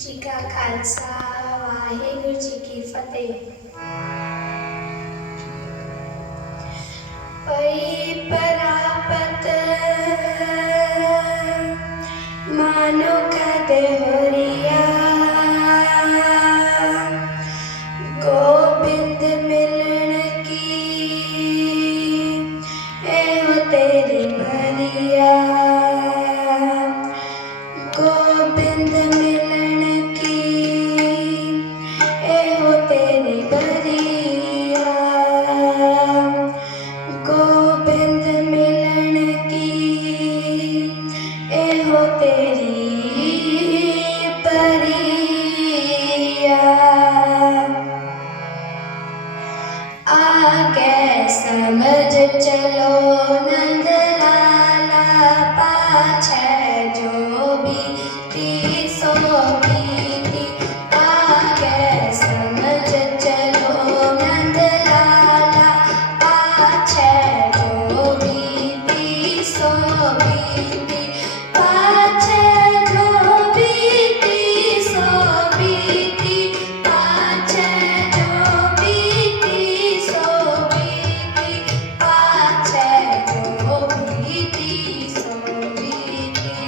जी का खालसा वाहेगुरु जी की फतेह। पई परापत मानो कदे होरिया, गोबिंद मिलन की एहो तेरी भरिया। गोबिंद मिलन की एहो तेरी भरिया। गोबिंद मिलन की एहो तेरी भरिया। आगे समझ चलो नंद लाला, पाछे जो बीती सो बीती। आगे समझ चलो नंद लाला, पाछे जो बीती सो बीती। पाछे जो बीती सो बीती, पाछे जो बीती सो बीती, पाछे जो बीती सो बीती।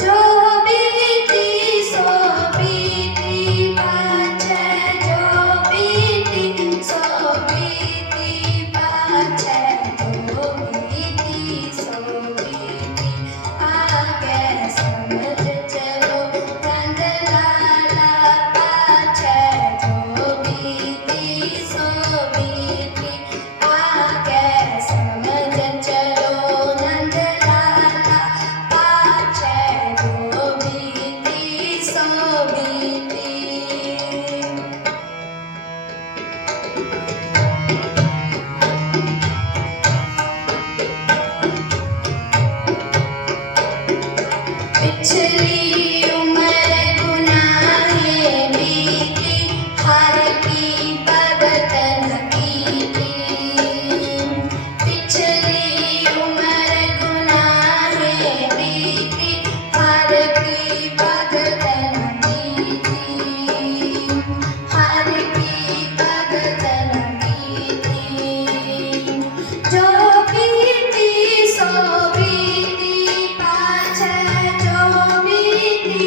जो बीती सो बीती, पाछे जो बीती सो बीती, पाछे जो बीती सो बीती। आगे समझ चलो नंद लाला, पाछे जो बीती सो बीती। आगे समझ चलो नंद लाला, पाछे जो बीती सो बीती। पिछली उम्र गुनाहे बीती, हर की भगत न कीती। पिछली उम्र गुनाहे बीती, हर की भगत न कीती। हर की भगत न कीती। जो बीती सो बीती, पाछे जो बीती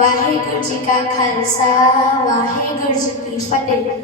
ਵਾਹਿਗੁਰੂ ਜੀ ਕਾ ਖਾਲਸਾ ਵਾਹਿਗੁਰੂ ਜੀ ਕੀ ਫਤਿਹ।